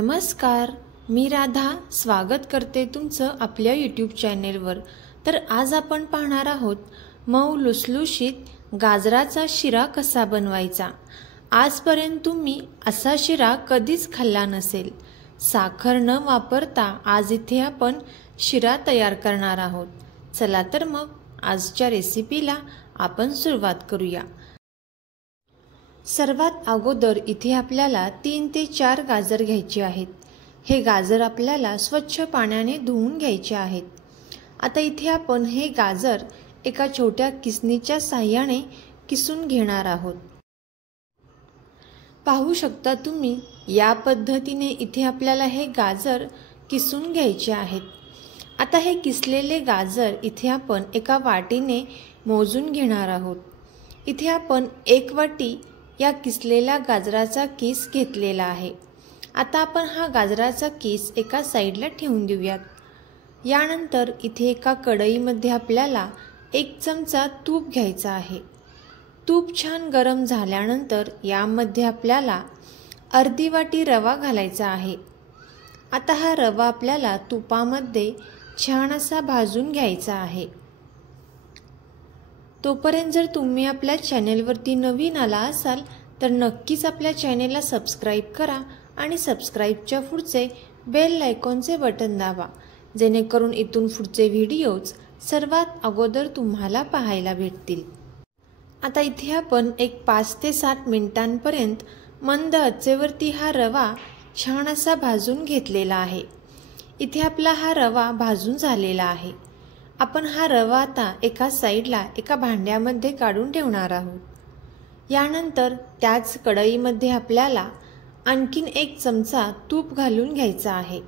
नमस्कार, मी राधा स्वागत करते तुमचं आपल्या यूट्यूब चॅनेलवर। तर आज आपण पाहणार आहोत मऊ लुसलुशीत गाजराचा शिरा कसा बनवायचा। आजपर्यंत तुम्ही असा शिरा कधीच खाल्ला नसेल। साखर न वापरता आज इथे आपण शिरा तयार करणार आहोत। चला तर मग आजच्या रेसिपीला आपण सुरुवात करूया। सर्वात अगोदर इथे आपल्याला 3 ते 4 गाजर घ्यायचे आहेत। हे गाजर आपल्याला स्वच्छ पाण्याने धुवून घ्यायचे आहेत। आता इथे आपण हे गाजर एका छोट्या किसणीच्या साहाय्याने किसून घेणार आहोत। पाहू शकता तुम्ही या पद्धतीने इथे आपल्याला हे गाजर किसून घ्यायचे आहेत। आता हे किसलेले गाजर इथे आपण एका वाटीने मोजून घेणार आहोत। इथे आपण 1 वाटी या किसलेल्या गाजराचा किस घेतलेला आहे। आता आपण हा गाजराचा किस एका साईडला ठेवून देऊयात। यानंतर इथे एका कढईमध्ये आपल्याला 1 चमचा तूप घ्यायचा आहे। तूप छान गरम झाल्यानंतर यामध्ये आपल्याला अर्धी वाटी रवा घालायचा आहे। आता हा रवा आपल्याला तुपामध्ये छान असा भाजून घ्यायचा आहे। तोपर्यंत जर तुम्ही आपल्या चॅनेलवरती नवीन आला असाल तर नक्कीच आपल्या चॅनेलला सबस्क्राइब करा आणि सबस्क्राइबच्या पुढचे बेल आयकॉनचे बटन दाबा, जेणेकरून इथून पुढचे व्हिडिओज सर्वात अगोदर तुम्हाला पाहायला भेटतील। आता इथे आपण एक 5 ते 7 मिनिटांपर्यंत मंद आचेवरती हा रवा छान असा भाजून घेतलेला आहे। इथे आपला हा रवा भाजून झालेला आहे। आपण हा रवा आता एका साईडला एका भांड्यामध्ये काढून ठेवणार आहोत। यानंतर त्याच कढईमध्ये आपल्याला आणखीन 1 चमचा तूप घालून घ्यायचा आहे।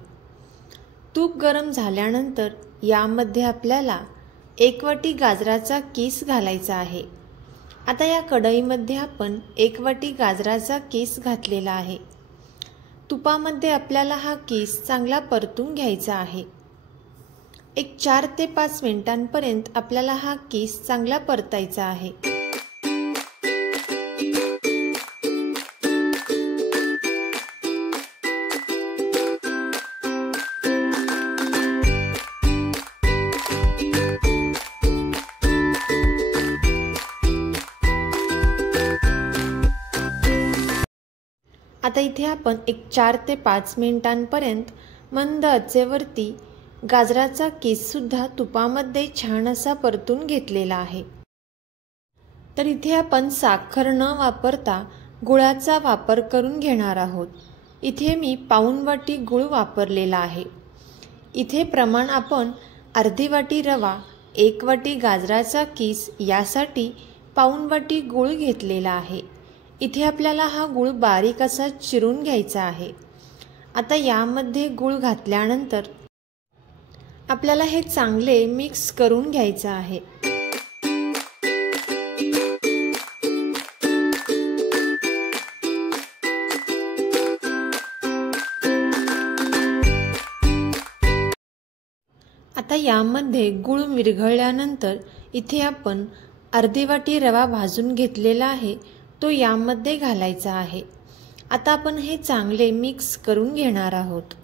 तूप गरम झाल्यानंतर यामध्ये आपल्याला 1 वाटी गाजराचा किस घालायचा आहे। आता या कढईमध्ये आपण 1 वाटी गाजराचा किस घातलेला आहे। तुपामध्ये आपल्याला हा किस चांगला परतून घ्यायचा आहे। एक 4 ते 5 मिनिटांपर्यंत आपल्याला हा किस चांगला परतायचा आहे। आता इथे आपण एक 4 ते 5 मिनिटांपर्यंत मंद आचेवरती गाजराचा किस सुद्धा तुपामध्ये छान असा परतून घेतलेला आहे। तर इथे आपण साखर न वापरता गुळाचा वापर करून घेणार आहोत। इथे मी पाऊण वाटी गुळ वापरलेला आहे। इथे प्रमाण आपण अर्धी वाटी रवा, 1 वाटी गाजराचा किस यासाठी पाऊण वाटी गुळ घेतलेला आहे। इथे आपल्याला हा गुळ बारीक असा चिरून घ्यायचा आहे। आता यामध्ये गुळ घातल्यानंतर आपल्याला हे चांगले मिक्स करून घ्यायचे आहे। आता यामध्ये गुळ विरघळल्यानंतर इथे आपण अर्धी वाटी रवा भाजून घेतलेला आहे तो यामध्ये घालायचा आहे। आता आपण हे चांगले मिक्स करून घेणार आहोत।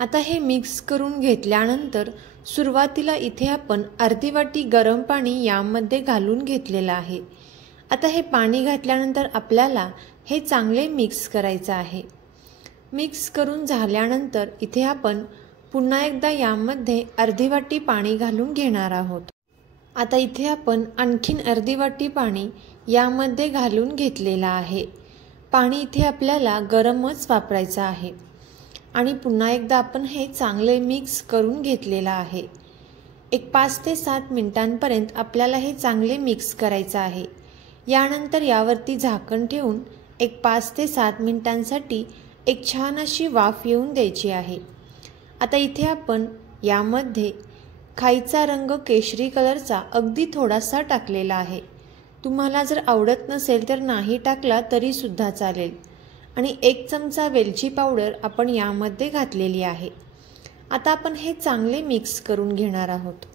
आता हे मिक्स करून घेतल्यानंतर सुरुवातीला इथे आपण अर्धी वाटी गरम पाणी यामध्ये घालून घेतलेलं आहे। आता हे पाणी घातल्यानंतर आपल्याला हे चांगले मिक्स करायचे आहे। मिक्स करून झाल्यानंतर इथे आपण पुन्हा एकदा यामध्ये अर्धी वाटी पाणी घालून घेणार आहोत। आता इथे आपण आणखीन अर्धी वाटी पाणी यामध्ये घालून घेतलेलं आहे। पाणी इथे आपल्याला गरमच वापरायचं आहे आणि पुन्हा एकदा आपण हे चांगले मिक्स करून घेतलेलं आहे। एक 5 ते 7 मिनिटांपर्यंत आपल्याला हे चांगले मिक्स करायचं आहे। यानंतर यावरती झाकण ठेवून एक 5 ते 7 मिनिटांसाठी एक छान अशी वाफ येऊन द्यायची आहे। आता इथे आपण यामध्ये खायचा रंग केशरी कलरचा अगदी थोडासा टाकलेला आहे। तुम्हाला जर आवडत नसेल तर नाही टाकला तरी सुद्धा चालेल। आणि 1 चमचा वेलची पावडर आपण यामध्ये घातलेली आहे। आता आपण हे चांगले मिक्स करून घेणार आहोत।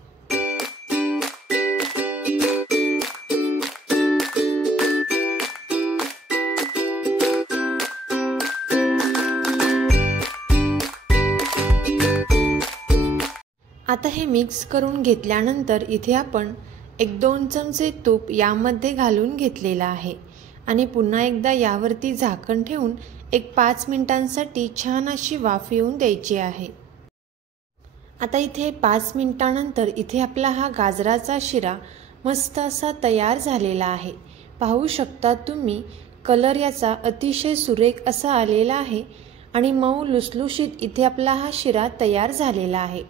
आता हे मिक्स करून घेतल्यानंतर इथे आपण 1-2 चमचे तूप यामध्ये घालून घेतलेला आहे आणि पुन्हा एकदा यावरती झाकण ठेवून 5 मिनिटांसाठी छान अशी वाफ येऊन द्यायची आहे। आता इथे 5 मिनिटांनंतर इथे आपला हा गाजराचा शिरा मस्त असा तयार झालेला आहे। पाहू शकता तुम्ही कलर याचा अतिशय सुरेख असा आलेला आहे आणि मऊ लुसलुशीत इथे आपला हा शिरा तयार झालेला आहे।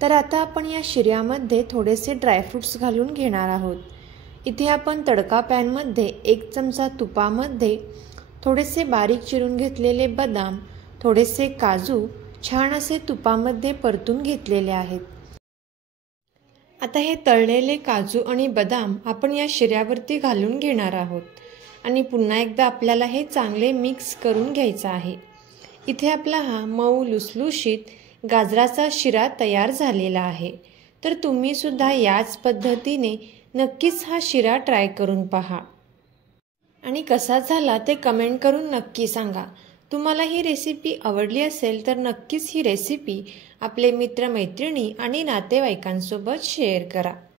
तर आता आपण या शिऱ्यामध्ये थोडेसे ड्रायफ्रूट्स घालून घेणार आहोत। इथे आपण तडका पॅनमध्ये 1 चमचा तुपामध्ये थोडेसे बारीक चिरून घेतलेले बदाम, थोडेसे काजू छान असे तुपामध्ये परतून घेतलेले आहेत। आता हे तळलेले काजू आणि बदाम आपण या शिऱ्यावरती घालून घेणार आहोत आणि पुन्हा एकदा आपल्याला हे चांगले मिक्स करून घ्यायचं आहे। इथे आपला हा मऊ लुसलुशीत गाजराचा शिरा तयार झालेला आहे। तर तुम्ही सुद्धा याच पद्धतीने नक्कीच हा शिरा ट्राय करून पहा आणि कसा झाला ते कमेंट करून नक्की सांगा। तुम्हाला ही रेसिपी आवडली असेल तर नक्कीच ही रेसिपी आपले मित्रमैत्रिणी आणि नातेवाईकांसोबत शेअर करा।